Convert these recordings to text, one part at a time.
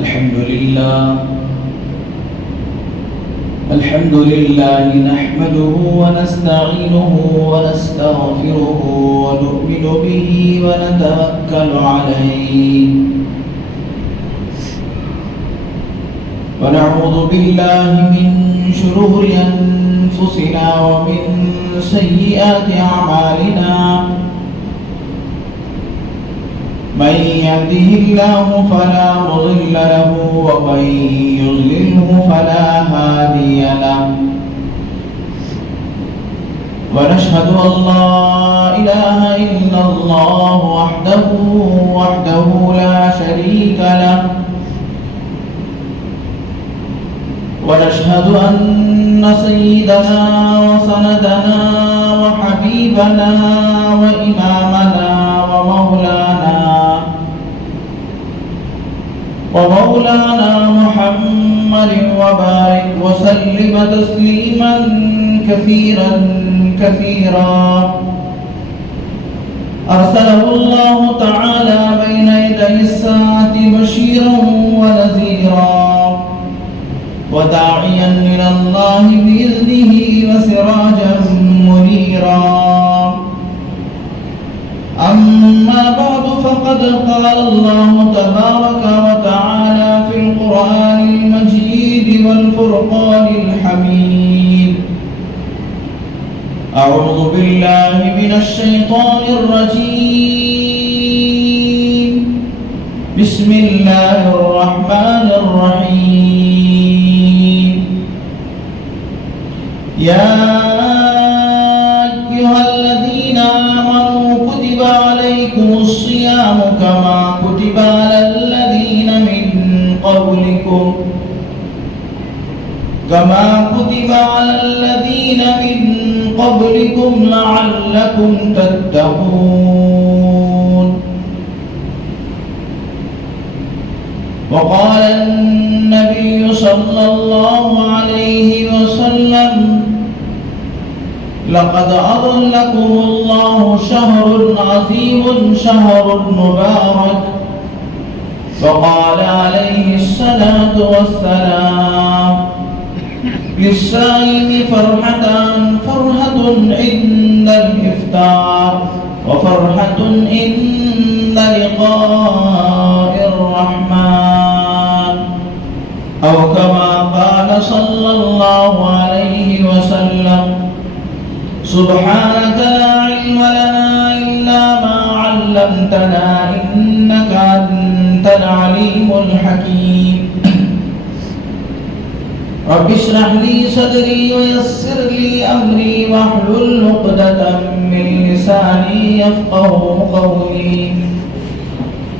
الحمد لله نحمده ونستعينه ونستغفره ونؤمن به ونتوكل عليه ونعوذ بالله من شرور أنفسنا ومن سيئات أعمالنا من يهده الله فلا مضل له ومن يضلله فلا هادي له ونشهد أن لا إله إلا الله وحده لا شريك له ونشهد أن سيدنا وسندنا وحبيبنا وإمامنا ومولانا محمد وبارك وسلم تسليما كثيرا أرسله الله تعالى بين يدي الساعة بشيرا ونذيرا وداعيا إلى الله بإذنه وسراجا منيرا أما بعد فقد قال الله تبارك وتعالى في القرآن المجيد والفرقان الحميد أعوذ بالله من الشيطان الرجيم بسم الله الرحمن الرحيم يا أيها الذين آمنوا كتب عليكم الصيام كما كتب على الذين من قبلكم لعلكم تتقون وقال النبي صلى الله عليه وسلم لقد أظلكم الله شهر عظيم شهر مبارك وقال عليه الصلاة والسلام للصائم فرحتان فرحة عند الإفطار وفرحة عند لقاء الرحمن أو كما قال صلى الله عليه وسلم سبحانك لا علم لنا إلا ما علمتنا إنك أنت العليم الحكيم رب اشرح لي صدري ويسر لي أمري واحلل عقدة من لساني يفقهوا قولي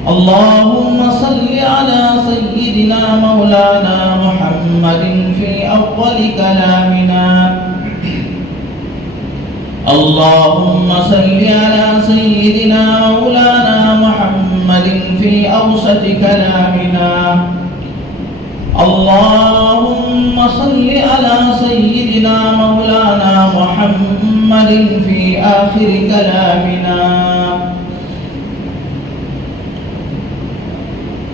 اللهم صل على سيدنا مولانا محمد في أول كلامنا اللهم صل على سيدنا مولانا محمد في أوسط كلامنا اللهم صل على سيدنا مولانا محمد في آخر كلامنا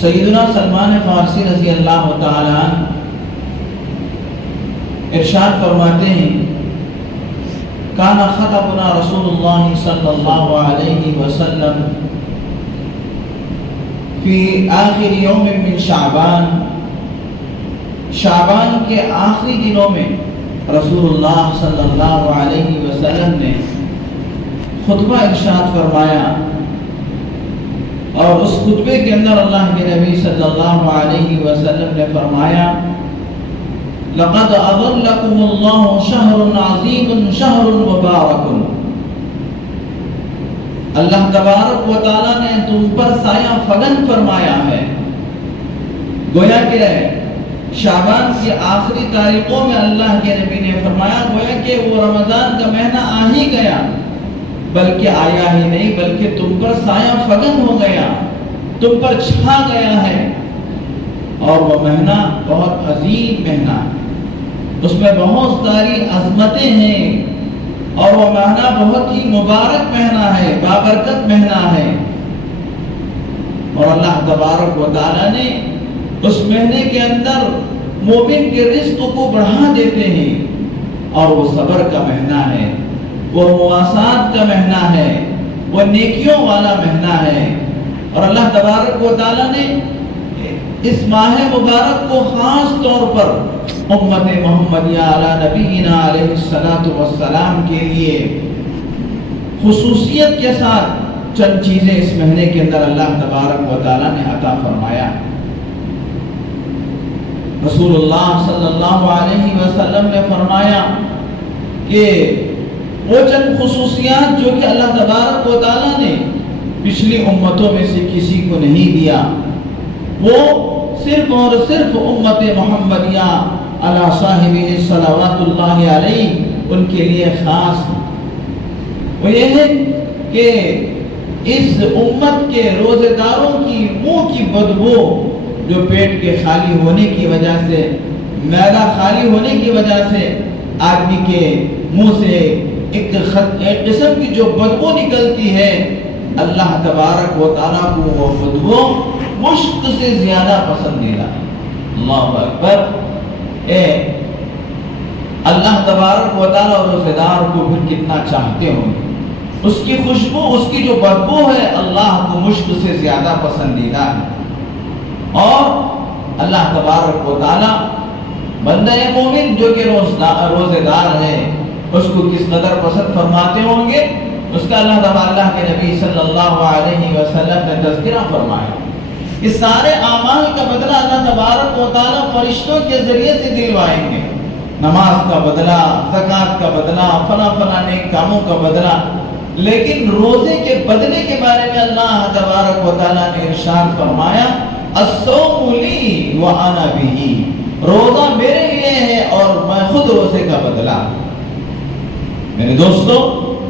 سیدنا سلمان فارسی رضی اللہ تعالی عنہ ارشاد فرماتے ہیں کان خطبنا رسول اللہ صلی اللہ علیہ وسلم فی آخر یوم من شعبان، شعبان کے آخری دنوں میں رسول اللہ صلی اللہ علیہ وسلم نے خطبہ ارشاد فرمایا، اور اس خطبے کے اندر اللہ کے نبی صلی اللہ علیہ وسلم نے فرمایا لقد اظلکم اللہ شہر عظیم شہر مبارک، اللہ تبارک و تعالیٰ نے تم پر سایہ فگن فرمایا ہے۔ گویا کہ شعبان کی آخری تاریخوں میں اللہ کے نبی نے فرمایا گویا کہ وہ رمضان کا مہینہ آ ہی گیا، بلکہ آیا ہی نہیں بلکہ تم پر سایہ فگن ہو گیا، تم پر چھا گیا ہے، اور وہ مہینہ بہت عظیم مہینہ، اس میں بہت ساری عظمتیں ہیں، اور وہ مہینہ بہت ہی مبارک مہینہ ہے، بابرکت مہینہ ہے، اور اللہ تبارک و تعالیٰ نے اس مہینے کے اندر مومن کے رزق کو بڑھا دیتے ہیں، اور وہ صبر کا مہینہ ہے، وہ مواسات کا مہینہ ہے، وہ نیکیوں والا مہینہ ہے، اور اللہ تبارک و تعالیٰ نے اس ماہ مبارک کو خاص طور پر امت محمدیہ علی نبینا علیہ الصلوۃ والسلام کے لیے خصوصیت کے ساتھ چند چیزیں اس مہینے کے اندر اللہ تبارک و تعالیٰ نے عطا فرمایا۔ رسول اللہ صلی اللہ علیہ وسلم نے فرمایا کہ وہ چند خصوصیات جو کہ اللہ تبارک و تعالیٰ نے پچھلی امتوں میں سے کسی کو نہیں دیا، وہ صرف اور صرف امت محمدیہ علی صاحبہ صلوات اللہ علیہ ان کے لیے خاص ہے۔ وہ یہ ہے کہ اس امت کے روزے داروں کی منہ کی بدبو جو پیٹ کے خالی ہونے کی وجہ سے، معدہ خالی ہونے کی وجہ سے آدمی کے منہ سے ایک قسم کی جو بدبو نکلتی ہے، اللہ تبارک و تعالیٰ کو وہ بدبو مشک سے زیادہ پسندیدہ ہے۔ اللہ اکبر! اللہ تبارک و تعالیٰ اور روزے دار کو پھر کتنا چاہتے ہوں گے، اس کی خوشبو، اس کی جو بدبو ہے اللہ کو مشک سے زیادہ پسندیدہ ہے۔ اور اللہ تبارک و تعالیٰ بندہ مومن جو کہ روزے دار ہے اس کو کس قدر پسند فرماتے ہوں گے، اس کا اللہ کے نبی صلی اللہ علیہ وسلم نے تذکرہ فرمایا کہ سارے اعمال کا بدلہ اللہ تبارک و تعالیٰ فرشتوں کے ذریعے سے دلوائیں گے، نماز کا بدلہ، زکوٰۃ کا بدلہ، فلاں نیک کاموں کا بدلہ، لیکن روزے کے بدلے کے بارے میں اللہ تبارک و تعالیٰ نے ارشاد فرمایا الصوم لی وانا بہ، روزہ میرے لیے ہے اور میں خود روزے کا بدلہ۔ میرے دوستو،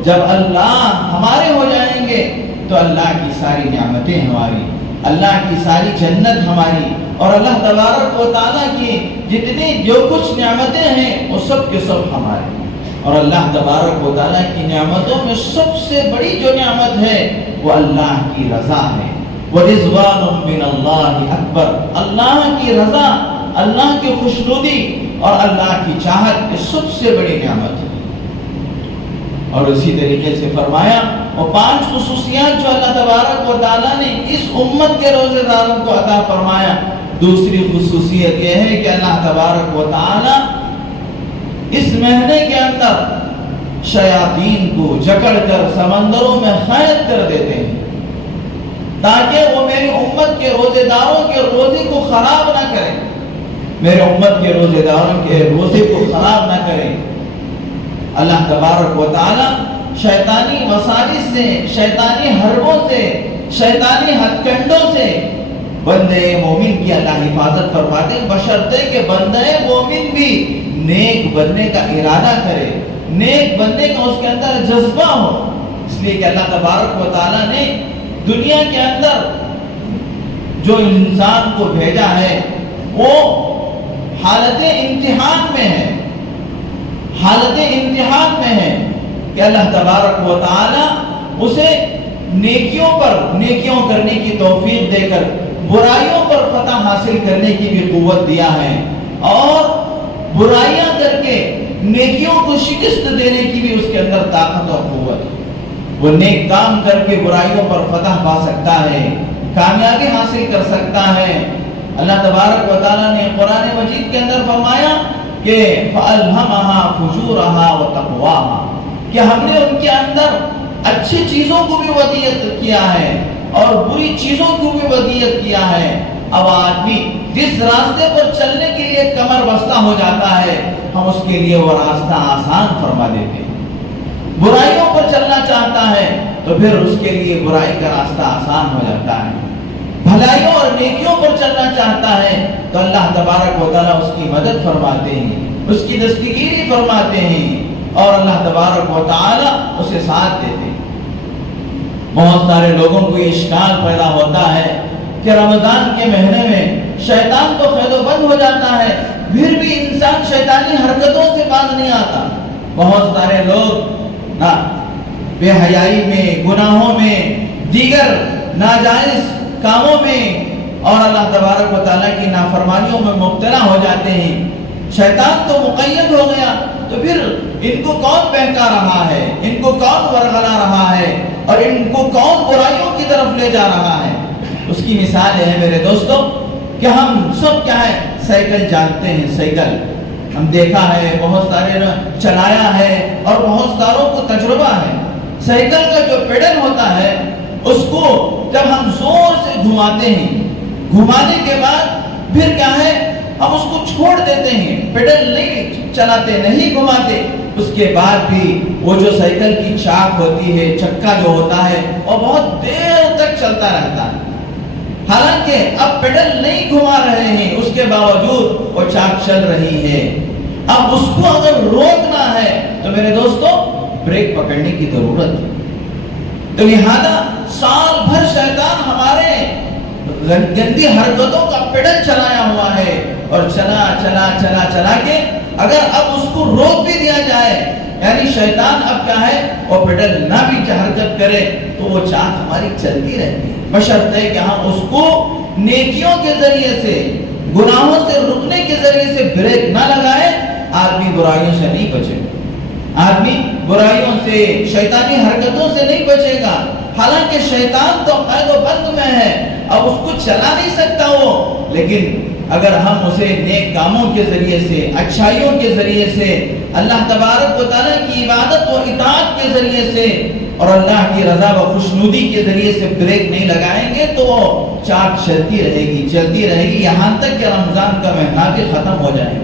جب اللہ ہمارے ہو جائیں گے تو اللہ کی ساری نعمتیں ہماری، اللہ کی ساری جنت ہماری، اور اللہ تبارک و تعالیٰ کی جتنی جو کچھ نعمتیں ہیں وہ سب کے سب ہمارے۔ اور اللہ تبارک و تعالیٰ کی نعمتوں میں سب سے بڑی جو نعمت ہے وہ اللہ کی رضا ہے۔ وَرِضْوَانٌ مِّنَ اللَّهِ أَكْبَرُ، اللہ کی رضا، اللہ کی خوشنودی اور اللہ کی چاہت یہ سب سے بڑی نعمت ہے۔ اور اسی طریقے سے فرمایا وہ 5 خصوصیات جو اللہ تبارک و تعالیٰ نے اس امت کے روزے داروں کو عطا فرمایا۔ دوسری خصوصیت یہ ہے کہ اللہ تبارک و تعالیٰ اس مہینے کے اندر شیاطین کو جکڑ کر سمندروں میں قید کر دیتے ہیں تاکہ وہ میری امت کے روزے داروں کے روزے کو خراب نہ کریں، میرے امت کے روزے داروں کے روزے کو خراب نہ کریں۔ اللہ تبارک و تعالیٰ شیطانی وساوس سے، شیطانی حربوں سے، شیطانی ہتھ کنڈوں سے بندے مومن کی اللہ حفاظت فرماتے ہیں، بشرطے کہ بندے مومن بھی نیک بننے کا ارادہ کرے، نیک بننے کا اس کے اندر جذبہ ہو۔ اس لیے کہ اللہ تبارک و تعالیٰ نے دنیا کے اندر جو انسان کو بھیجا ہے وہ حالت امتحان میں ہے، حالت امتحان میں ہے کہ اللہ تبارک و تعالیٰ اسے نیکیوں پر نیکیوں کرنے کی توفیق دے کر برائیوں پر فتح حاصل کرنے کی بھی قوت دیا ہے، اور برائیاں کر کے نیکیوں کو شکست دینے کی بھی اس کے اندر طاقت اور قوت ہے۔ وہ نیک کام کر کے برائیوں پر فتح پا سکتا ہے، کامیابی حاصل کر سکتا ہے۔ اللہ تبارک و تعالیٰ نے قرآن مجید کے اندر فرمایا کہ فَأَلْهَمَهَا فُجُورَهَا وَتَقْوَاهَا، کہ ہم نے ان کے اندر اچھی چیزوں کو بھی ودیت کیا ہے اور بری چیزوں کو بھی ودیت کیا ہے۔ اب آدمی جس راستے پر چلنے کے لیے کمر بستہ ہو جاتا ہے، ہم اس کے لیے وہ راستہ آسان فرما دیتے ہیں۔ برائیوں پر چلنا چاہتا ہے تو پھر اس کے لیے برائی کا راستہ آسان ہو جاتا ہے۔ بھلائیوں اور نیکیوں پر چلنا چاہتا ہے تو اللہ تبارک و تعالیٰ اس کی مدد فرماتے ہیں، اس کی دستگیری فرماتے ہیں، اور اللہ تبارک و تعالیٰ اسے ساتھ دیتے ہیں۔ بہت سارے لوگوں کو یہ اشکال پیدا ہوتا ہے کہ رمضان کے مہینے میں شیطان تو خید و بند ہو جاتا ہے، پھر بھی انسان شیطانی حرکتوں سے باز نہیں آتا۔ بہت سارے لوگ بے حیائی میں، گناہوں میں، دیگر ناجائز کاموں میں اور اللہ تبارک و تعالیٰ کی نافرمانیوں میں مبتلا ہو جاتے ہیں۔ شیطان تو مقید ہو گیا، تو پھر ان کو کون بہکا رہا ہے، ان کو کون ورغلا رہا ہے، اور ان کو کون برائیوں کی طرف لے جا رہا ہے؟ اس کی مثال ہے میرے دوستوں کہ ہم سب کیا ہے، سائیکل جانتے ہیں۔ سائیکل ہم دیکھا ہے، بہت سارے چلایا ہے اور بہت ساروں کو تجربہ ہے۔ سائیکل کا جو پیڈل ہوتا ہے اس کو جب ہم زور سے گھماتے ہیں، گھمانے کے بعد پھر کیا ہے، ہم اس کو چھوڑ دیتے ہیں، پیڈل نہیں چلاتے، نہیں گھماتے، اس کے بعد بھی وہ جو سائیکل کی چاک ہوتی ہے، چکا جو ہوتا ہے، وہ بہت دیر تک چلتا رہتا ہے۔ حالانکہ اب پیڈل نہیں گھما رہے ہیں، اس کے باوجود وہ چاک چل رہی ہے۔ اب اس کو اگر روکنا ہے تو میرے دوستو بریک پکڑنے کی ضرورت ہے۔ تو لہذا سال بھر شیطان ہمارے گندی حرکتوں کا پیڈل چلایا ہوا ہے، اور چلا کے اگر اب اس کو روک بھی دیا جائے، یعنی شیطان اب کیا ہے، وہ پیڈل نہ بھی حرکت کرے تو وہ چاک ہماری چلتی رہتی ہے، بشرطے کہ ہم اس کو نیکیوں کے ذریعے سے، گناہوں سے رکنے کے ذریعے سے بریک نہ لگائے، آدمی برائیوں سے نہیں بچے گا، آدمی برائیوں سے، شیطانی حرکتوں سے نہیں بچے گا۔ حالانکہ شیطان تو قید و بند میں ہے، اب اس کو چلا نہیں سکتا وہ، لیکن اگر ہم اسے نیک کاموں کے ذریعے سے، اچھائیوں کے ذریعے سے، اللہ تبارک و تعالیٰ کی عبادت و اطاعت کے ذریعے سے اور اللہ کی رضا و خوشنودی کے ذریعے سے بریک نہیں لگائیں گے تو وہ چاک چلتی رہے گی یہاں تک کہ رمضان کا مہینہ بھی ختم ہو جائے۔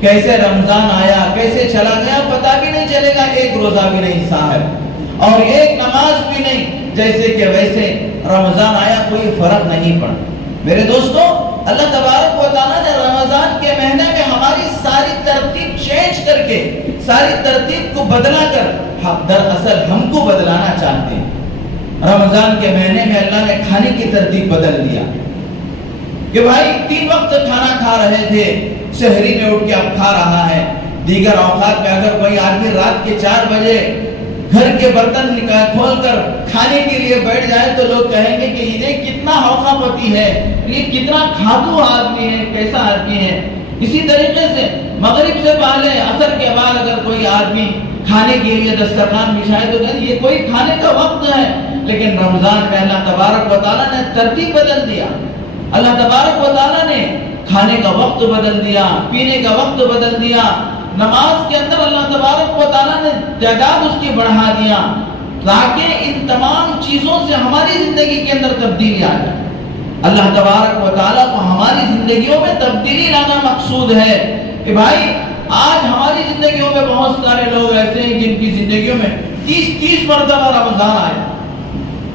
کیسے رمضان آیا، کیسے چلا گیا پتہ بھی نہیں چلے گا، ایک روزہ بھی نہیں صاحب اور ایک نماز بھی نہیں، جیسے کہ ویسے رمضان آیا، کوئی فرق نہیں پڑا۔ میرے دوستو، اللہ تبارک و تعالیٰ نے رمضان کے مہینے میں ہماری ساری ترتیب چینج کر کے، ساری ترتیب کو بدلا کر دراصل ہم کو بدلانا چاہتے ہیں۔ رمضان کے مہینے میں اللہ نے کھانے کی ترتیب بدل دیا کہ بھائی 3 وقت کھانا کھا رہے تھے، سحری میں اٹھ کے اب کھا رہا ہے۔ دیگر اوقات میں اگر کوئی آدمی رات کے 4 بجے گھر کے برتن کھول کر کھانے کے لیے بیٹھ جائے تو لوگ کہیں گے کہ یہ کتنا ہوقا پتی ہے، یہ کتنا کھادو آدمی ہے، کیسا آدمی ہے۔ اسی طریقے سے مغرب سے پہلے، عصر کے بعد اگر کوئی آدمی کھانے کے لیے دسترخوان بچھائے تو کہیں یہ کوئی کھانے کا وقت ہے۔ لیکن رمضان میں اللہ تبارک و تعالیٰ نے ترتیب بدل دیا، اللہ تبارک و تعالیٰ نے کھانے کا وقت بدل دیا، پینے کا وقت بدل دیا۔ نماز کے اندر اللہ تبارک و تعالیٰ نے تعداد اس کی بڑھا دیا تاکہ ان تمام چیزوں سے ہماری زندگی کے اندر تبدیلی آ جائے۔ اللہ تبارک و تعالیٰ کو ہماری زندگیوں میں تبدیلی لانا مقصود ہے کہ بھائی آج ہماری زندگیوں میں بہت سارے لوگ ایسے ہیں جن کی زندگیوں میں 30 مرتبہ رمضان آیا،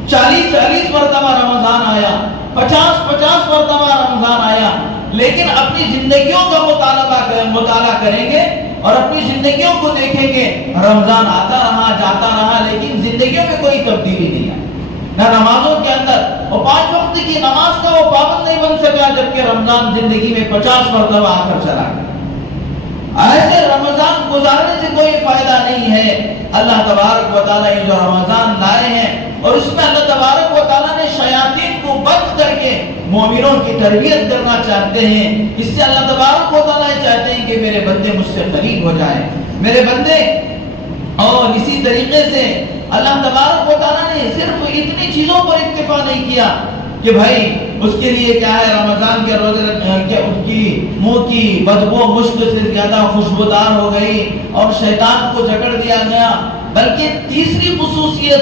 40 مرتبہ رمضان آیا، 50 مرتبہ رمضان آیا، لیکن اپنی زندگیوں کا مطالعہ کریں گے اور اپنی زندگیوں کو دیکھیں گے، رمضان آتا رہا جاتا رہا لیکن زندگیوں میں کوئی تبدیلی نہیں آئی۔ نہ نمازوں کے اندر وہ 5 وقت کی نماز کا وہ پابند نہیں بن سکا، جبکہ رمضان زندگی میں 50 مرتبہ آ کر چلا گیا۔ ایسے رمضان گزارنے سے کوئی فائدہ نہیں ہے۔ اللہ تبارک و تعالیٰ یہ جو رمضان لائے ہیں اور اس میں اللہ تبارک و تعالیٰ نے شیاطین کو بند کر کے مومنوں کی تربیت کرنا چاہتے ہیں۔ اس سے اللہ تبارک و تعالیٰ چاہتے ہیں کہ میرے بندے مجھ سے قریب ہو جائیں، میرے بندے۔ اور اسی طریقے سے اللہ تبارک و تعالیٰ نے صرف اتنی چیزوں پر اکتفا نہیں کیا کہ بھائی اس کے لیے کیا ہے رمضان کے روزے کہ اس کی منہ کی بدبو مشک سے زیادہ خوشبودار ہو گئی اور شیطان کو جکڑ دیا گیا، بلکہ تیسری خصوصیت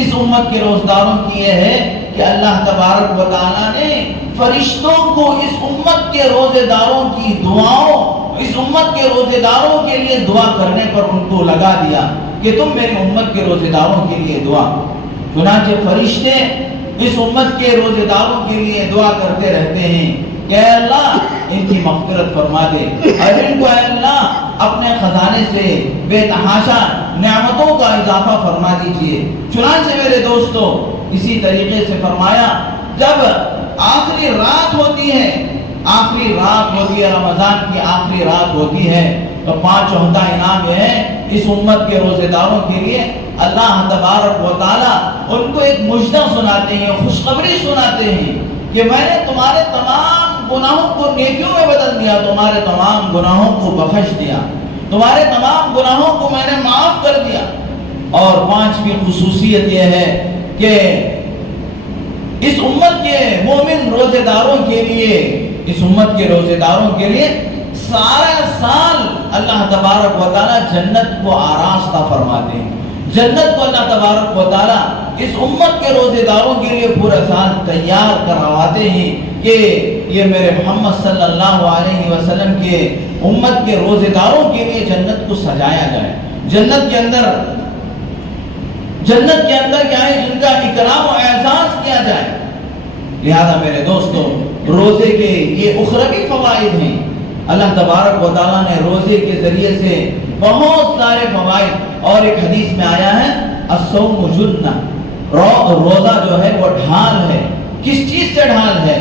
اس امت کے روزداروں کی یہ ہے کہ اللہ تبارک و تعالیٰ نے فرشتوں کو اس امت کے روزے داروں کی دعاؤں، اس امت کے روزے داروں کے لیے دعا کرنے پر ان کو لگا دیا کہ تم میری امت کے روزے داروں کے لیے دعا۔ چنانچہ فرشتے اس امت کے روزے داروں کے لیے دعا کرتے رہتے ہیں کہ اے اللہ ان کی مغفرت فرما دے، اور ان کو اے اللہ اپنے خزانے سے بے تحاشا نعمتوں کا اضافہ فرما دیجئے۔ چنانچہ میرے دوستو اسی طریقے سے فرمایا جب آخری رات ہوتی ہے، آخری رات ہوتی ہے، رمضان کی آخری رات ہوتی ہے، تو 5 عہدہ انعام یہ ہے اس امت کے روزے داروں کے لیے اللہ تبارک و تعالیٰ ان کو ایک مژدہ سناتے ہیں، خوشخبری سناتے ہیں کہ میں نے تمہارے تمام گناہوں کو نیکیوں میں بدل دیا، تمہارے تمام گناہوں کو بخش دیا، تمہارے تمام گناہوں کو میں نے معاف کر دیا۔ اور 5ویں خصوصیت یہ ہے کہ اس امت کے مومن روزے داروں کے لیے، اس امت کے روزے داروں کے لیے سارا سال اللہ تبارک و تعالیٰ جنت کو آراستہ فرماتے ہیں، جنت کو اللہ تبارک و تعالیٰ اس امت کے روزے داروں کے لیے پورا سال تیار کرواتے ہیں کہ یہ میرے محمد صلی اللہ علیہ وسلم کے امت کے روزے داروں کے لیے جنت کو سجایا جائے، جنت کے اندر کیا ہے ان کا اکرام و اعزاز کیا جائے۔ لہذا میرے دوستو روزے کے یہ اخروی فوائد ہیں، اللہ تبارک و تعالیٰ نے روزے کے ذریعے سے بہت سارے فوائد، اور ایک حدیث میں آیا ہے الصوم جنہ، روزہ جو ہے وہ ڈھال ہے۔ کس چیز سے ڈھال ہے؟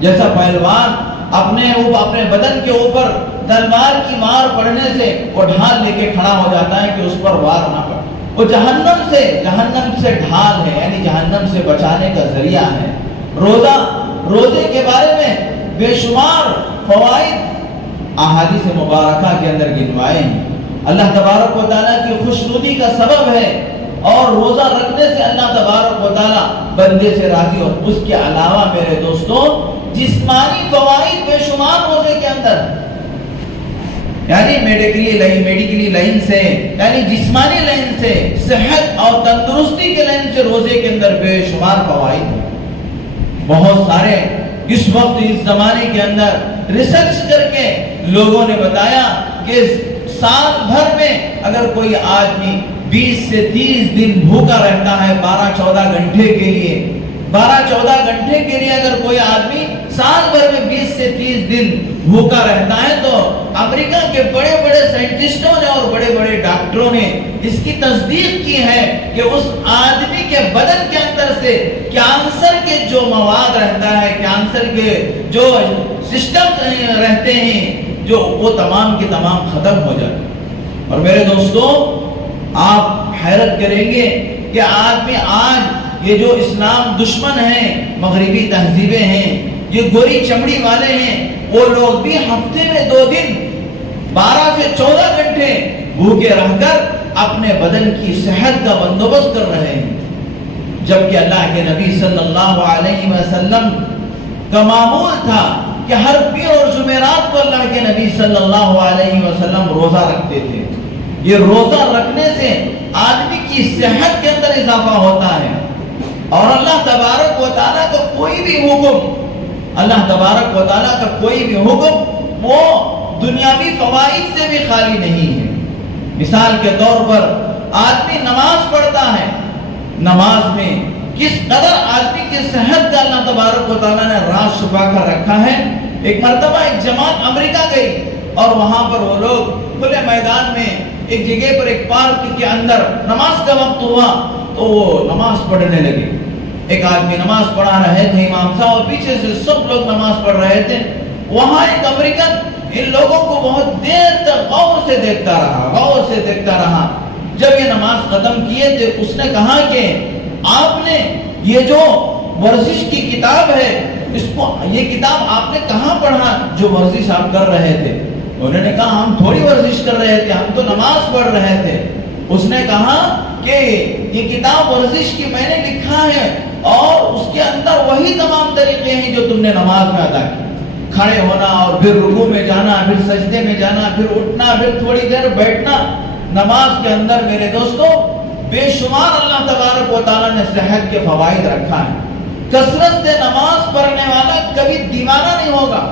جیسا پہلوان اپنے بدن کے اوپر تلوار کی مار پڑنے سے وہ ڈھال لے کے کھڑا ہو جاتا ہے کہ اس پر وار نہ پڑے، وہ جہنم سے ڈھال ہے، یعنی جہنم سے بچانے کا ذریعہ ہے۔ روزے کے بارے میں بے شمار فوائد احادیث مبارکہ کے اندر گنوائے ہیں۔ اللہ تبارک و تعالیٰ کی خوشنودی کا سبب ہے، اور روزہ رکھنے سے اللہ تبارک و تعالیٰ بندے سے راضی، اور اس کے علاوہ میرے دوستوں جسمانی فوائد بے شمار روزے کے اندر، یعنی میڈیکلی لائن سے، یعنی جسمانی لائن سے، صحت اور تندرستی کے لائن سے روزے کے اندر بے شمار فوائد ہیں، بہت سارے۔ اس وقت اس زمانے کے اندر ریسرچ کر کے لوگوں نے بتایا کہ سال بھر میں اگر کوئی آدمی 20 سے 30 دن بھوکا رہتا ہے 12-14 گھنٹے کے لیے، 12-14 گھنٹے کے لیے اگر کوئی آدمی سال بھر میں 20 سے 30 دن بھوکا رہتا ہے، تو امریکہ کے بڑے بڑے سائنٹسٹوں نے اور بڑے بڑے ڈاکٹروں نے اس کی تصدیق کی ہے کہ اس آدمی کے بدن کے اندر سے کینسر کے جو مواد رہتا ہے، کینسر کے جو سسٹم رہتے ہیں، جو وہ تمام کے تمام ختم ہو جاتے ہیں۔ اور میرے دوستوں آپ حیرت کریں گے کہ آدمی آج یہ جو اسلام دشمن ہیں، مغربی تہذیبیں ہیں، یہ گوری چمڑی والے ہیں، وہ لوگ بھی ہفتے میں 2 دن 12 سے 14 گھنٹے بھوکے رہ کر اپنے بدن کی صحت کا بندوبست کر رہے ہیں، جبکہ اللہ کے نبی صلی اللہ علیہ وسلم کا معمول تھا کہ ہر پیر اور جمعرات کو اللہ کے نبی صلی اللہ علیہ وسلم روزہ رکھتے تھے۔ یہ روزہ رکھنے سے آدمی کی صحت کے اندر اضافہ ہوتا ہے، اور اللہ تبارک و تعالیٰ کا کوئی بھی حکم، اللہ تبارک و تعالیٰ کا کوئی بھی حکم وہ دنیاوی فوائد سے بھی خالی نہیں ہے۔ مثال کے طور پر آدمی نماز پڑھتا ہے، نماز میں کس قدر آدمی کی صحت کا اللہ تبارک و تعالیٰ نے راز چھپا کر رکھا ہے۔ ایک مرتبہ ایک جماعت امریکہ گئی، اور وہاں پر وہ لوگ کھلے میدان میں ایک جگہ پر ایک پارک کے اندر نماز کا وقت ہوا تو وہ نماز پڑھنے لگے۔ ایک آدمی نماز پڑھا رہے تھے، امام صاحب، اور پیچھے سے سب لوگ نماز پڑھ رہے تھے۔ وہاں ایک امریکن ان لوگوں کو بہت دیر تک غور سے دیکھتا رہا۔ جب یہ نماز ختم کیے تھے اس نے کہا کہ آپ نے یہ جو ورزش کی کتاب ہے اس کو یہ کتاب آپ نے کہاں پڑھا جو ورزش آپ کر رہے تھے؟ انہوں نے کہا ہم تھوڑی ورزش کر رہے تھے، ہم تو نماز پڑھ رہے تھے۔ اس نے کہا کہ یہ کتاب ورزش کی میں نے لکھا ہے اور اس کے اندر وہی تمام طریقے ہیں جو تم نے نماز میں ادا کی، کھڑے ہونا اور پھر رکوع میں جانا، پھر سجدے میں جانا، پھر اٹھنا، پھر تھوڑی دیر بیٹھنا۔ نماز کے اندر میرے دوستو بے شمار اللہ تبارک و تعالیٰ نے صحت کے فوائد رکھا ہے۔ کثرت سے نماز پڑھنے والا کبھی دیوانہ نہیں ہوگا،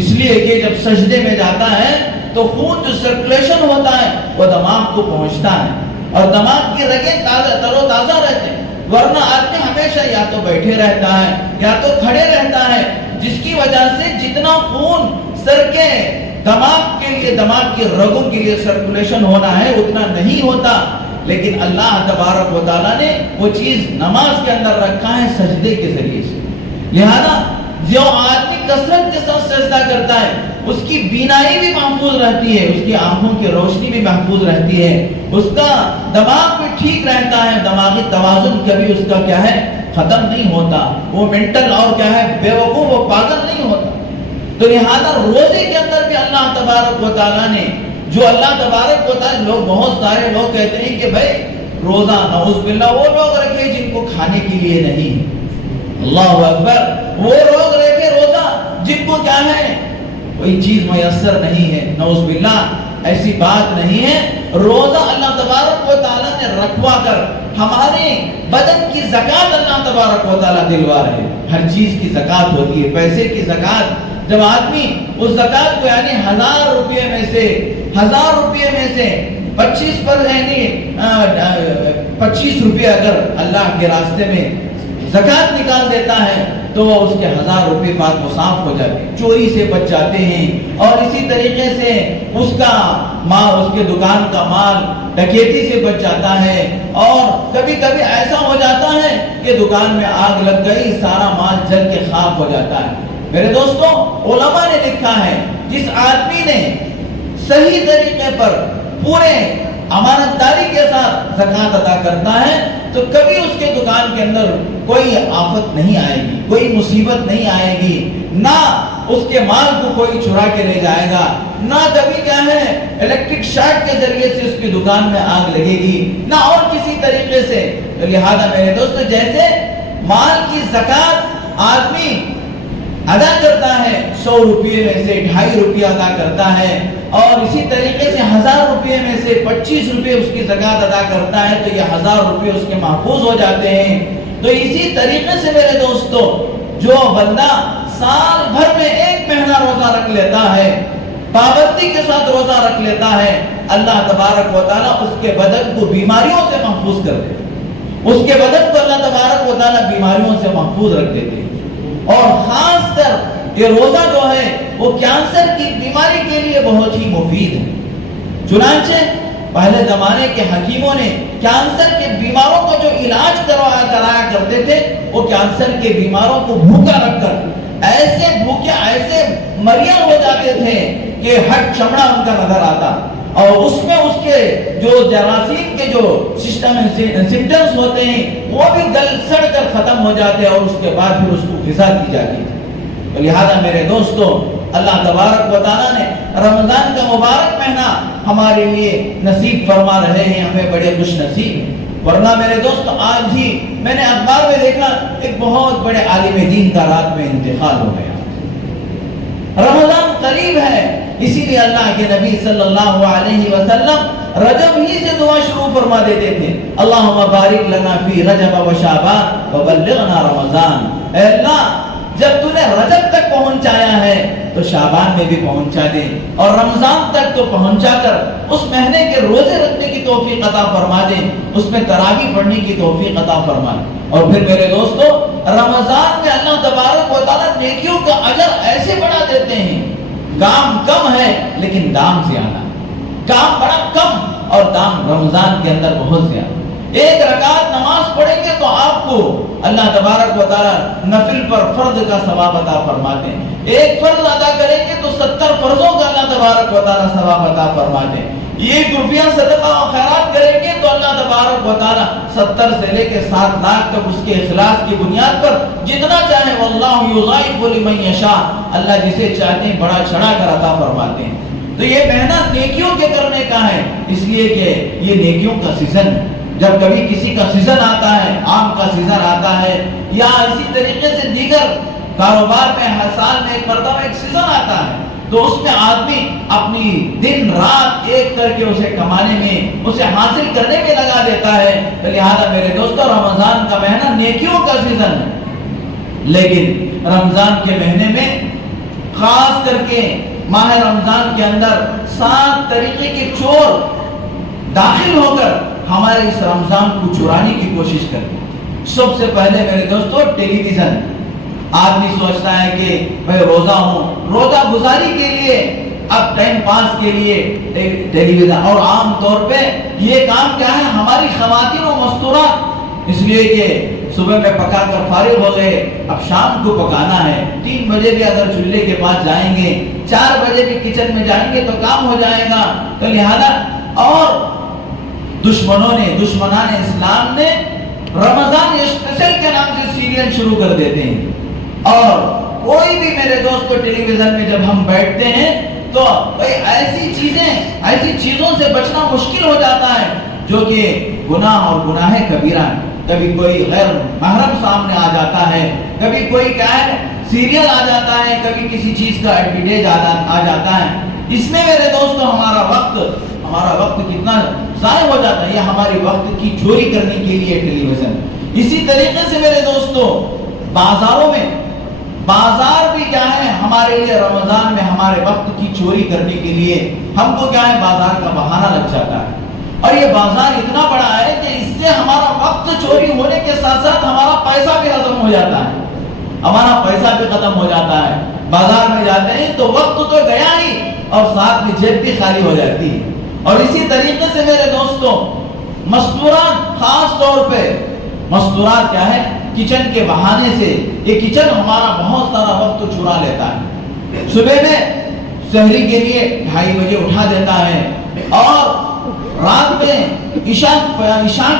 اس لیے کہ جب سجدے میں جاتا ہے تو خون جو سرکولیشن ہوتا ہے وہ دماغ کو پہنچتا ہے اور دماغ کی رگیں تر و تازہ رہتے ہیں، ورنہ آدمی ہمیشہ یا تو بیٹھے رہتا ہے یا تو کھڑے رہتا ہے، جس کی وجہ سے جتنا خون سر کے دماغ کے لیے، دماغ کی رگوں کے لیے سرکولیشن ہونا ہے اتنا نہیں ہوتا۔ لیکن اللہ تبارک و تعالیٰ نے وہ چیز نماز کے اندر رکھا ہے سجدے کے ذریعے سے، لہذا جو آدمی کثرت کے ساتھ سجدہ کرتا ہے اس کی بینائی بھی محفوظ رہتی ہے، اس کی آنکھوں کی روشنی بھی محفوظ رہتی ہے، اس کا دماغ بھی ٹھیک رہتا ہے، دماغی توازن کبھی اس کا کیا ہے ختم نہیں ہوتا، وہ منٹل اور کیا ہے بے وقوف و پاگل نہیں ہوتا۔ تو لہذا روزے کے اندر بھی اللہ تبارک و تعالیٰ نے جو اللہ تبارک و تعالیٰ، لوگ بہت سارے لوگ کہتے ہیں کہ بھائی روزہ نعوذ باللہ وہ لوگ رکھے جن کو کھانے کے لیے نہیں، اللہ اکبر، وہ لوگ رکھے روزہ جن کو کیا ہے کوئی چیز میسر نہیں ہے، نعوذ باللہ ایسی بات نہیں ہے۔ روزہ اللہ تبارک و تعالیٰ نے رکھوا کر ہمارے بدن کی زکات اللہ تبارک و تعالیٰ دلوا رہے، ہر چیز کی زکات ہوتی ہے، پیسے کی زکات، جب آدمی اس زکات کو یعنی 1000 روپے میں سے 25 یعنی 25 روپے اگر اللہ کے راستے میں زکات نکال دیتا ہے تو وہ اس کے 1000 روپے پاک و صاف ہو جاتے ہیں، چوری سے بچ جاتے ہیں، اور اسی طریقے سے اس کا مال، اس کے دکان کا مال ڈکیتی سے بچ جاتا ہے، اور کبھی کبھی ایسا ہو جاتا ہے کہ دکان میں آگ لگ گئی، سارا مال جل کے خاک ہو جاتا ہے۔ میرے دوستو علماء نے لکھا ہے جس آدمی نے صحیح طریقے پر پورے امانتداری کے ساتھ زکات ادا کرتا ہے تو کبھی اس کے دکان کے اندر کوئی آفت نہیں آئے گی، کوئی مصیبت نہیں آئے گی، نہ اس کے مال کو کوئی چرا کے لے جائے گا، نہ کبھی کیا ہے الیکٹرک شارٹ کے ذریعے سے اس کی دکان میں آگ لگے گی، نہ اور کسی طریقے سے۔ تو لہذا میرے دوستو جیسے مال کی زکات آدمی ادا کرتا ہے 100 روپے میں سے 2.5 روپے ادا کرتا ہے، اور اسی طریقے سے 1000 روپے میں سے 25 روپے اس کی زکات ادا کرتا ہے تو یہ 1000 روپے اس کے محفوظ ہو جاتے ہیں۔ تو اسی طریقے سے میرے دوستو جو بندہ سال بھر میں 1 مہینہ روزہ رکھ لیتا ہے، پابندی کے ساتھ روزہ رکھ لیتا ہے، اللہ تبارک و تعالیٰ اس کے بدن کو بیماریوں سے محفوظ کر دیتے، اس کے بدن کو اللہ تبارک و تعالیٰ بیماریوں سے محفوظ رکھ دیتے ہیں۔ اور خاص کر یہ روزہ جو ہے وہ کینسر کی بیماری کے لیے بہت ہی مفید ہے، چنانچہ پہلے زمانے کے حکیموں نے کینسر کے بیماروں کو جو علاج کرایا کرتے تھے وہ کینسر کے بیماروں کو بھوکا رکھ کر ایسے بھوکے ایسے مریض ہو جاتے تھے کہ ہٹ چمڑا ان کا نظر آتا، اور اس میں اس کے جو جراثیم کے جو سمپٹمز ہوتے ہیں وہ بھی گل سڑ کر ختم ہو جاتے اور اس کے بعد پھر اس کو غذا دی جاتی ہے۔ تو لہذا میرے دوستو اللہ تبارک و تعالیٰ نے رمضان کا مبارک مہینہ ہمارے لیے نصیب فرما رہے ہیں، ہمیں بڑے خوش نصیب ہیں۔ ورنہ میرے دوست آج ہی میں نے اخبار میں دیکھا ایک بہت بڑے عالم دین کا رات میں انتقال ہو گیا۔ رمضان قریب ہے، اسی لیے اللہ کے نبی صلی اللہ علیہ وسلم رجب ہی سے دعا شروع فرما دیتے تھے، اللہم بارک لنا فی رجب و شعبان وبلغنا رمضان، اے اللہ جب تو نے رجب تک پہنچایا ہے تو شعبان میں بھی پہنچا دے، اور رمضان تک تو پہنچا کر اس مہینے کے روزے رکھنے کی توفیق عطا فرما دے، اس میں تراویح پڑھنے کی توفیق عطا فرما دے۔ اور پھر میرے دوستو رمضان میں اللہ تبارک و تعالیٰ نیکیوں کا اجر ایسے بڑھا دیتے ہیں، کام کم ہے لیکن دام زیادہ، کام بڑا کم اور دام رمضان کے اندر بہت زیادہ۔ ایک رکعت نماز پڑھیں گے تو آپ کو اللہ تبارک و تعالی نفل پر فرض کا ثواب عطا فرماتے ہیں. ایک فرض ادا کریں گے تو 70 فرضوں کا اللہ تبارک و تعالی ثواب عطا فرماتے ہیں. 1 روپیہ صدقہ و خیرات کریں گے تو اللہ تبارک و تعالی 70 سے لے کے 7 لاکھ تک اس کے اخلاص کی بنیاد پر جتنا چاہے واللہ یضاعف لمن یشاء، اللہ جسے چاہتے ہیں بڑا چڑھا کر عطا فرماتے ہیں. تو یہ محنت نیکیوں کے کرنے کا ہے، اس لیے کہ یہ نیکیوں کا سیزن ہے. جب کبھی کسی کا سیزن آتا ہے، آم کا سیزن آتا ہے یا اسی طریقے سے دیگر کاروبار میں ہر سال میں ایک مرتبہ ایک سیزن آتا ہے، تو اس میں آدمی اپنی دن رات ایک کر کے اسے کمانے میں، اسے حاصل کرنے میں لگا دیتا ہے. لہذا میرے دوستو رمضان کا مہینہ نیکیوں کا سیزن ہے، لیکن رمضان کے مہینے میں خاص کر کے ماہ رمضان کے اندر 7 طریقے کے چور داخل ہو کر ہمارے اس رمضان کو چرانے کی کوشش کرتے ہیں. سب سے پہلے میرے دوستو ٹیلی ویژن. آدمی سوچتا ہے کہ بھائی روزہ ہوں، روزہ گزاری کے لیے، اب ٹائم پاس کے لیے ٹیلی ویژن. اور عام طور پہ یہ کام کیا ہے ہماری خواتین و مستورات، اس لیے کہ صبح میں پکا کر فارغ ہو گئے، اب شام کو پکانا ہے. 3 بجے بھی اگر چولہے کے پاس جائیں گے، 4 بجے بھی کچن میں جائیں گے تو کام ہو جائے گا. تو لہذا اور دشمنان اسلام نے رمضان اسپیشل کے نام سے سیریل شروع کر دیتے ہیں. اور کوئی بھی میرے دوستو ٹیلی ویژن میں جب ہم بیٹھتے ہیں تو ایسی چیزوں سے بچنا مشکل ہو جاتا ہے جو کہ گناہ اور گناہ کبیرہ ہے. کبھی کوئی غیر محرم سامنے آ جاتا ہے، کبھی کوئی کیا ہے سیریل آ جاتا ہے، کبھی کسی چیز کا ایڈورٹائز آ جاتا ہے. اس میں میرے دوستو ہمارا وقت کتنا ضائع ہو جاتا ہے. یہ ہمارے وقت کی چوری کرنے کے لیے ٹیلی ویژن. اسی طریقے سے میرے دوستو بازاروں میں، بازار بھی کیا ہے ہمارے لیے رمضان میں ہمارے وقت کی چوری کرنے کے لیے ہم کو کیا ہے بازار کا بہانہ لگ جاتا ہے. اور یہ بازار اتنا بڑا ہے کہ اس سے ہمارا وقت چوری ہونے کے ساتھ ساتھ ہمارا پیسہ بھی ختم ہو جاتا ہے. ہمارا پیسہ بھی ختم ہو جاتا ہے. بازار میں جاتے ہیں تو وقت تو گیا ہی اور ساتھ میں جیب بھی خالی ہو جاتی ہے. اور اسی طریقے سے میرے دوستوں مستورات، خاص طور پہ مستورات کیا ہے کچن کے بہانے سے، یہ کچن ہمارا بہت سارا وقت چرا لیتا ہے. صبح میں سحری کے لیے 2:30 بجے اٹھا دیتا ہے، اور رات میں عشاء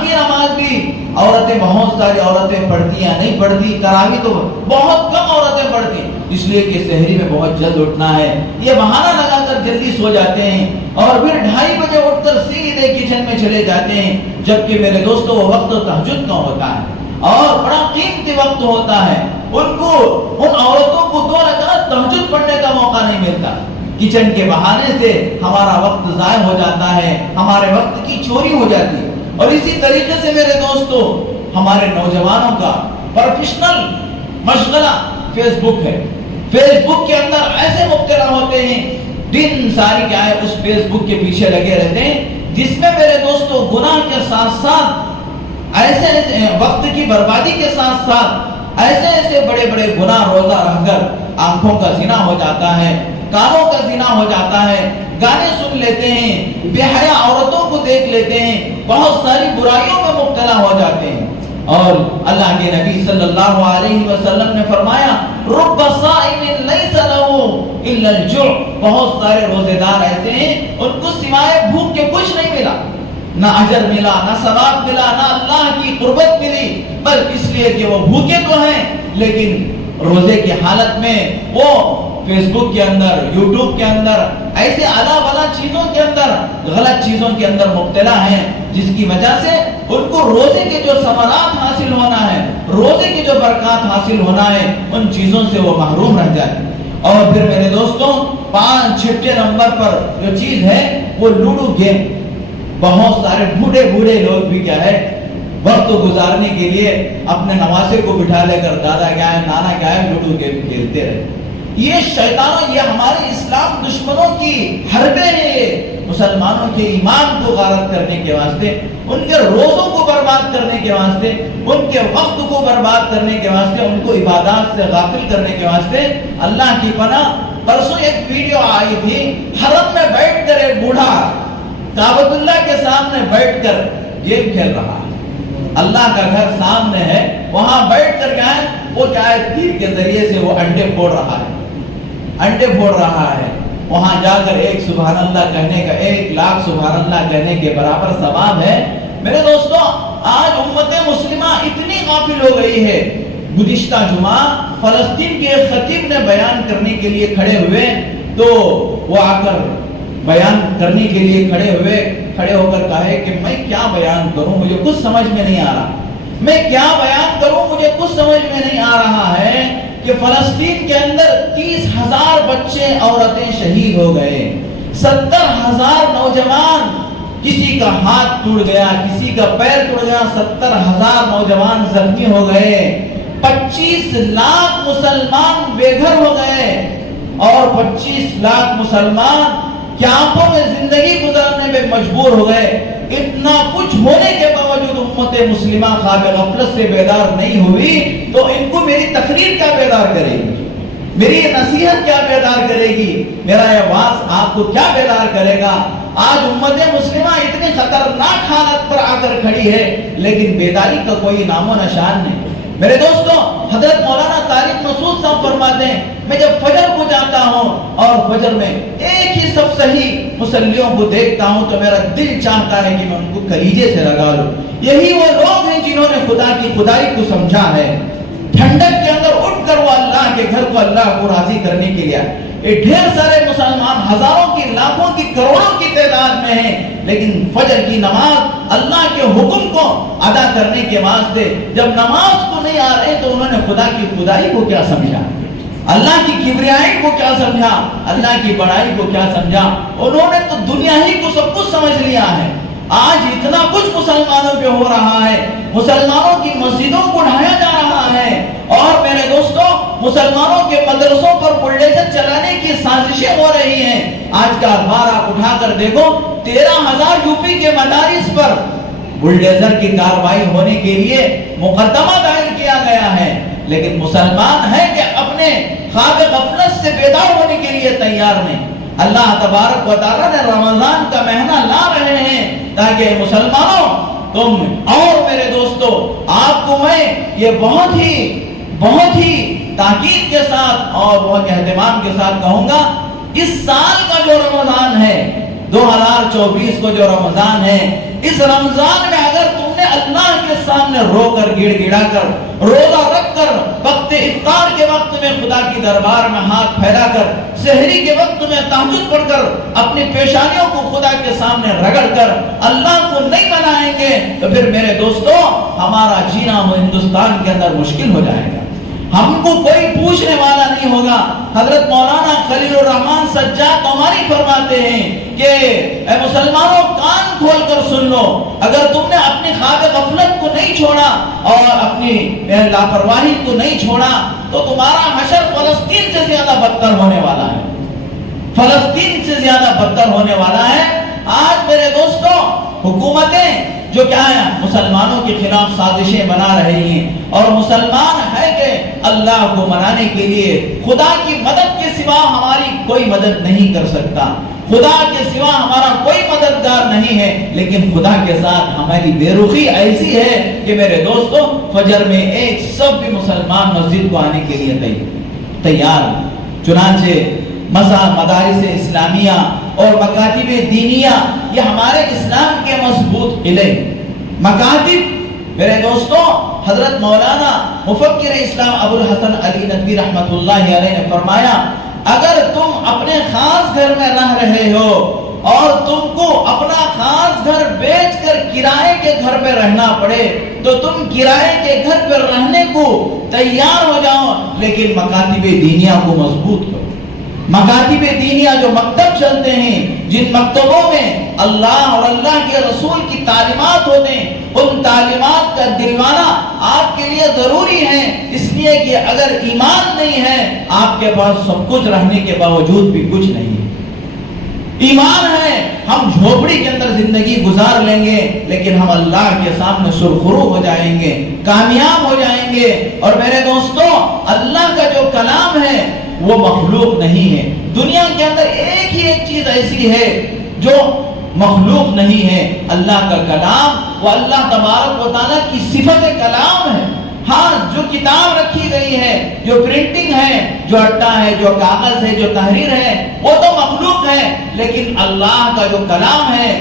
کی نماز بھی عورتیں، بہت ساری عورتیں پڑھتی ہیں، نہیں پڑھتی. تراویح تو بہت کم عورتیں پڑھتی، اس لیے کہ سحری میں بہت جلد اٹھنا ہے. یہ بہانہ لگا کر جلدی سو جاتے ہیں اور پھر 2:30 بجے اٹھ کر سیدھے کچن میں چلے جاتے ہیں، جبکہ میرے دوستو وہ وقت تہجد کا ہوتا ہے اور بڑا قیمتی وقت ہوتا ہے. ان عورتوں کو 2 رکعت تہجد پڑھنے کا موقع نہیں ملتا. کچن کے بہانے سے ہمارا وقت ضائع ہو جاتا ہے، ہمارے وقت کی چوری ہو جاتی ہے. اور اسی طریقے سے میرے دوستو ہمارے نوجوانوں کا پروفیشنل مشغلہ فیس بک ہے. فیس بک کے اندر ایسے مبتلا ہوتے ہیں، دن ساری کیا ہے اس فیس بک کے پیچھے لگے رہتے ہیں، جس میں میرے دوستو گناہ کے ساتھ ساتھ ایسے وقت کی بربادی کے ساتھ ساتھ ایسے بڑے بڑے گناہ روزہ رہ کر آنکھوں کا زنا ہو جاتا ہے، کانوں کا زنا ہو جاتا ہے، گانے سن لیتے ہیں، بے حیا عورتوں کو دیکھ لیتے ہیں، بہت ساری برائیوں میں مبتلا ہو جاتے ہیں. اور اللہ کے نبی صلی اللہ علیہ وسلم نے فرمایا رب صائم لیس له الا الجوع. بہت سارے روزے دار ایسے ہیں ان کو سوائے بھوک کے کچھ نہیں ملا، نہ اجر ملا، نہ ثواب ملا، نہ اللہ کی قربت ملی، بل اس لیے کہ وہ بھوکے تو ہیں لیکن روزے کی حالت میں وہ فیس بک کے اندر، یوٹیوب کے اندر، ایسے اعلیٰ بلا چیزوں کے اندر، غلط چیزوں کے اندر مبتلا ہیں، جس کی وجہ سے ان کو روزے کے جو ثمرات حاصل ہونا ہے، روزے کی جو برکات حاصل ہونا ہے، ان چیزوں سے وہ محروم رہ جائے. اور پھر میرے دوستوں 5 نمبر پر جو چیز ہے وہ لوڈو گیم. بہت سارے بوڑھے لوگ بھی کیا ہے وقت گزارنے کے لیے اپنے نواسے کو بٹھا لے کر دادا کیا ہے نانا کیا ہے لوڈو گیم کھیلتے رہے. یہ شیطانوں، یہ ہمارے اسلام دشمنوں کی حربے ہیں. مسلمانوں کے ایمان کو غارت کرنے کے واسطے، ان کے روزوں کو برباد کرنے کے واسطے، ان کے وقت کو برباد کرنے کے واسطے، ان کو عبادات سے غافل کرنے کے واسطے. اللہ کی پناہ پرسوں ایک ویڈیو آئی تھی، حرم میں بیٹھ کر ایک بوڑھا کعبۃ اللہ کے سامنے بیٹھ کر گیم کھیل رہا ہے. اللہ کا گھر سامنے ہے، وہاں بیٹھ کر کیا ہے وہ چاہے تیر کے ذریعے سے وہ انڈے پھوڑ رہا ہے، وہاں جا کر ایک سبحان اللہ کہنے کا 1,00,000 سبحان اللہ کہنے کے برابر ثواب ہے۔ میرے دوستو، آج امت مسلمہ اتنی غافل ہو گئی ہے۔ گزشتہ جمعہ فلسطین کے ایک خطیب نے بیان کرنے کے لیے کھڑے ہوئے، تو وہ آ کر بیان کرنے کے لیے کھڑے ہو کر کہا کہ میں کیا بیان کروں، مجھے کچھ سمجھ میں نہیں آ رہا، میں کیا بیان کروں، مجھے کچھ سمجھ میں نہیں آ رہا ہے کہ فلسطین کے اندر 30,000 بچے عورتیں شہید ہو گئے، 70,000 نوجوان، کسی کا ہاتھ ٹوٹ گیا، کسی کا پیر ٹوٹ گیا، 70,000 نوجوان زخمی ہو گئے، 25 لاکھ مسلمان بے گھر ہو گئے، اور 25 لاکھ مسلمان کیمپوں میں زندگی گزارنے میں مجبور ہو گئے۔ اتنا کچھ ہونے کے باوجود امت مسلمہ خواب غفلت سے بیدار نہیں ہوئی، تو ان کو میری تقریر کیا بیدار کرے گی، میری نصیحت کیا بیدار کرے گی، میرا یہ واعظ آپ کو کیا بیدار کرے گا؟ آج امت مسلمہ اتنی خطرناک حالت پر آ کر کھڑی ہے، لیکن بیداری کا کوئی نام و نشان نہیں۔ میرے دوستو، حضرت مولانا طارق مسعود صاحب فرماتے ہیں، میں جب فجر کو جاتا ہوں اور فجر میں ایک ہی سب صحیح مصلیوں کو دیکھتا ہوں تو میرا دل چاہتا ہے کہ میں ان کو کلیجے سے لگا لوں۔ یہی وہ لوگ ہیں جنہوں نے خدا کی خدائی کو سمجھا ہے۔ ٹھنڈک کے اندر اٹھ کر وہ اللہ کے گھر کو اللہ کو راضی کرنے کے لیے، یہ ڈھیر سارے مسلمان ہزاروں کی، لاکھوں کی، کروڑوں کی تعداد میں ہیں، لیکن فجر کی نماز اللہ کے حکم کو ادا کرنے کے واسطے جب نماز کو نہیں آ رہے تو انہوں نے خدا کی خدائی کو کیا سمجھا، اللہ کی کبریائی کو کیا سمجھا، اللہ کی بڑائی کو کیا سمجھا؟ انہوں نے تو دنیا ہی کو سب کچھ سمجھ لیا ہے۔ آج اتنا کچھ مسلمانوں پہ ہو رہا ہے، مسلمانوں کی مسجدوں کو ڈھایا جا رہا ہے، اور میرے دوستوں مسلمانوں کے مدرسوں پر بلڈوزر چلانے کی سازشیں ہو رہی ہیں۔ آج کا اخبار آپ اٹھا کر دیکھو، 13,000 یوپی کے مدارس پر بلڈوزر کی کارروائی ہونے کے لیے مقدمہ دائر کیا گیا ہے، لیکن مسلمان ہے کہ اپنے خواب غفلت سے بیدار ہونے کے لیے تیار نہیں۔ اللہ تبارک و تعالیٰ نے رمضان کا مہینہ لا رہے ہیں تاکہ مسلمانوں، تم اور میرے دوستو، آپ کو میں یہ بہت ہی تاکید کے ساتھ اور بہت اہتمام کے ساتھ کہوں گا، اس سال کا جو رمضان ہے، 2024 کو جو رمضان ہے، اس رمضان میں اگر تم نے اللہ کے سامنے رو کر گڑ گڑا کر روزہ رکھ کر وقت افطار کے وقت میں خدا کی دربار میں ہاتھ پھیلا کر سحری کے وقت میں تہجد پڑھ کر اپنی پیشانیوں کو خدا کے سامنے رگڑ کر اللہ کو نہیں منائیں گے تو پھر میرے دوستو ہمارا جینا وہ ہندوستان کے اندر مشکل ہو جائے گا، ہم کو کوئی پوچھنے والا نہیں ہوگا۔ حضرت مولانا خلیل الرحمن سجاد عمری فرماتے ہیں کہ اے مسلمانوں کان کھول کر سن لو، اگر تم نے اپنی خواب غفلت کو نہیں چھوڑا اور اپنی لاپرواہی کو نہیں چھوڑا تو تمہارا حشر فلسطین سے زیادہ بدتر ہونے والا ہے، فلسطین سے زیادہ بدتر ہونے والا ہے۔ آج میرے دوستوں حکومتیں جو کیا ہے مسلمانوں کے خلاف سازشیں بنا رہی ہیں، اور مسلمان ہے کہ اللہ کو منانے کے لیے خدا کی مدد کے سوا ہماری کوئی مدد نہیں کر سکتا، خدا کے سوا ہمارا کوئی مددگار نہیں ہے، لیکن خدا کے ساتھ ہماری بے رخی ایسی ہے کہ میرے دوستوں فجر میں ایک سب بھی مسلمان مسجد کو آنے کے لیے تیار۔ چنانچہ مدارس اسلامیہ اور مکاتب دینیہ یہ ہمارے اسلام کے مضبوط قلعے مکاتب۔ میرے دوستوں حضرت مولانا مفکر اسلام ابو الحسن علی ندوی رحمت اللہ علیہ نے فرمایا، اگر تم اپنے خاص گھر میں رہ رہے ہو اور تم کو اپنا خاص گھر بیچ کر کرائے کے گھر پہ رہنا پڑے تو تم کرائے کے گھر پہ رہنے کو تیار ہو جاؤ، لیکن مکاتب دینیہ کو مضبوط کرو۔ مکاتب دینیہ جو مکتب چلتے ہیں، جن مکتبوں میں اللہ اور اللہ کے رسول کی تعلیمات ہوتے ہیں، ان تعلیمات کا دلوانا آپ کے لیے ضروری ہے، اس لیے کہ اگر ایمان نہیں ہے آپ کے پاس سب کچھ رہنے کے باوجود بھی کچھ نہیں ہے۔ ایمان ہے ہم جھوپڑی کے اندر زندگی گزار لیں گے لیکن ہم اللہ کے سامنے سرخرو ہو جائیں گے، کامیاب ہو جائیں گے۔ اور میرے دوستوں اللہ کا جو کلام ہے وہ مخلوق نہیں ہے۔ دنیا کے اندر ایک ہی ایک چیز ایسی ہے جو مخلوق نہیں ہے، اللہ کا کلام وہ اللہ تبارک و تعالیٰ کی صفت کلام ہے۔ ہاں جو کتاب رکھی گئی ہے، جو پرنٹنگ ہے، جو اٹا ہے، جو کاغذ ہے، جو تحریر ہے، وہ تو مخلوق ہے، لیکن اللہ کا جو کلام ہے،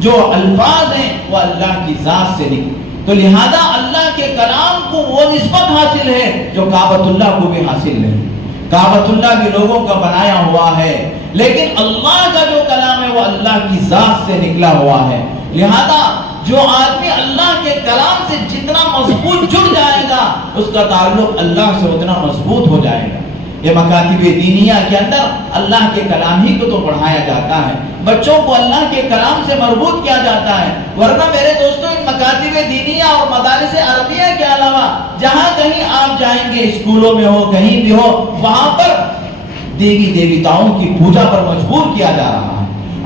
جو الفاظ ہیں، وہ اللہ کی ذات سے نکلے۔ تو لہذا اللہ کے کلام کو وہ نسبت حاصل ہے جو کعبۃ اللہ کو بھی حاصل نہیں۔ کعبۃ اللہ بھی لوگوں کا بنایا ہوا ہے، لیکن اللہ کا جو کلام ہے وہ اللہ کی ذات سے نکلا ہوا ہے۔ لہذا جو آدمی اللہ کے کلام سے جتنا مضبوط جڑ جائے گا، اس کا تعلق اللہ سے اتنا مضبوط ہو جائے گا۔ یہ مکاتب دینیہ کے اندر اللہ کے کلام ہی کو تو پڑھایا جاتا ہے، بچوں کو اللہ کے کلام سے مربوط کیا جاتا ہے۔ ورنہ میرے دوستوں، ان مکاتب دینیہ اور مدارس عربیہ کے علاوہ جہاں کہیں آپ جائیں گے، اسکولوں میں ہو، کہیں بھی ہو، وہاں پر دیوی دیوتاؤں کی پوجا پر مجبور کیا جا رہا ہے،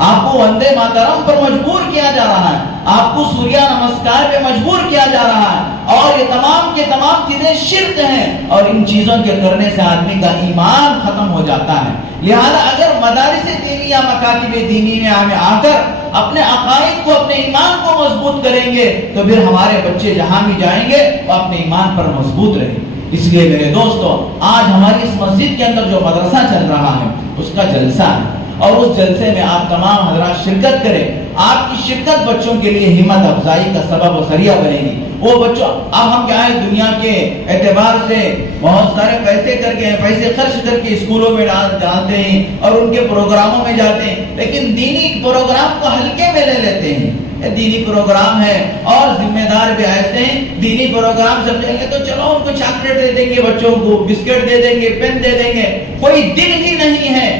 آپ کو وندے ماترم پر مجبور کیا جا رہا ہے، آپ کو سوریہ نمسکار پہ مجبور کیا جا رہا ہے، اور یہ تمام کے تمام چیزیں شرک ہیں، اور ان چیزوں کے کرنے سے آدمی کا ایمان ختم ہو جاتا ہے۔ لہذا اگر مدارس دینیہ، مکاتب دینی میں آ کر اپنے عقائد کو، اپنے ایمان کو مضبوط کریں گے، تو پھر ہمارے بچے جہاں بھی جائیں گے وہ اپنے ایمان پر مضبوط رہیں گے۔ اس لیے میرے دوستو، آج ہماری اس مسجد کے اندر جو مدرسہ چل رہا ہے اس کا جلسہ ہے، اور اس جلسے میں آپ تمام حضرات شرکت کریں۔ آپ کی شرکت بچوں کے لیے ہمت افزائی کا سبب و ذریعہ بنے گی۔ وہ بچوں، اب ہم کیا ہے، دنیا کے اعتبار سے بہت سارے پیسے خرچ کر کے اسکولوں میں ڈالتے ہیں اور ان کے پروگراموں میں جاتے ہیں، لیکن دینی پروگرام کو ہلکے میں لے لیتے ہیں۔ دینی پروگرام ہے اور ذمہ دار بھی ایسے ہیں، دینی پروگرام سمجھیں گے تو چلو ان کو چاکلیٹ دے دیں گے، بچوں کو بسکٹ دے دیں گے، پین دے دیں گے، کوئی دل ہی نہیں ہے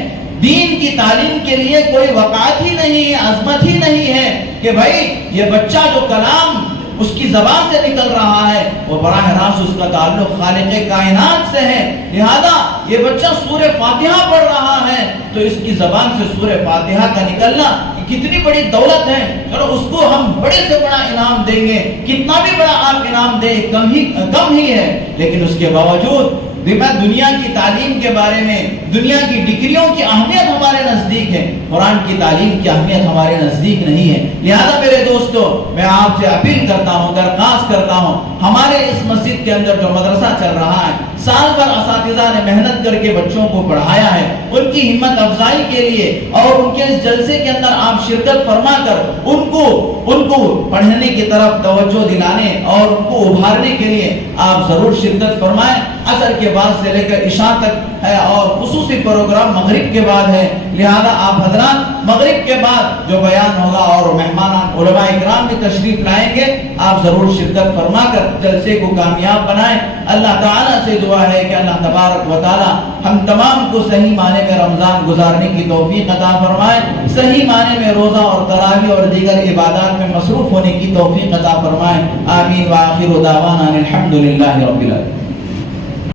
دین کی تعلیم کے لیے، کوئی وقعت ہی نہیں ہے، عظمت ہی نہیں ہے کہ بھائی یہ بچہ جو کلام اس کی زبان سے نکل رہا ہے وہ براہ راست اس کا تعلق خالق کائنات سے ہے۔ لہذا یہ بچہ سورہ فاتحہ پڑھ رہا ہے تو اس کی زبان سے سورہ فاتحہ کا نکلنا کتنی بڑی دولت ہے، چلو اس کو ہم بڑے سے بڑا انعام دیں گے، کتنا بھی بڑا آپ انعام دیں کم ہی ہے، لیکن اس کے باوجود دنیا کی تعلیم کے بارے میں، دنیا کی ڈگریوں کی اہمیت ہمارے نزدیک ہے، قرآن کی تعلیم کی اہمیت ہمارے نزدیک نہیں ہے۔ لہذا میرے دوستو، میں آپ سے اپیل کرتا ہوں، درخواست کرتا ہوں، ہمارے اس مسجد کے اندر جو مدرسہ چل رہا ہے، سال بھر اساتذہ نے محنت کر کے بچوں کو پڑھایا ہے، ان کی ہمت افزائی کے لیے اور ان کے اس جلسے کے اندر آپ شرکت فرما کر ان کو پڑھنے کی طرف توجہ دلانے اور ان کو ابھارنے کے لیے آپ ضرور شرکت فرمائیں۔ عصر کے بعد سے لے کر عشاء تک ہے اور خصوصی پروگرام مغرب کے بعد ہے، لہذا آپ حضرات مغرب کے بعد جو بیان ہوگا اور مہمان علماء اکرام بھی تشریف لائیں گے، آپ ضرور شرکت فرما کر جلسے کو کامیاب بنائیں۔ اللہ تعالیٰ سے دعا ہے کہ اللہ تبارک و تعالیٰ ہم تمام کو صحیح معنی میں رمضان گزارنے کی توفیق عطا فرمائے، صحیح معنی میں روزہ اور تراویح اور دیگر عبادات میں مصروف ہونے کی توفیق عطا فرمائے۔ آمین وآخر دعوانا الحمدللہ رب العالمین۔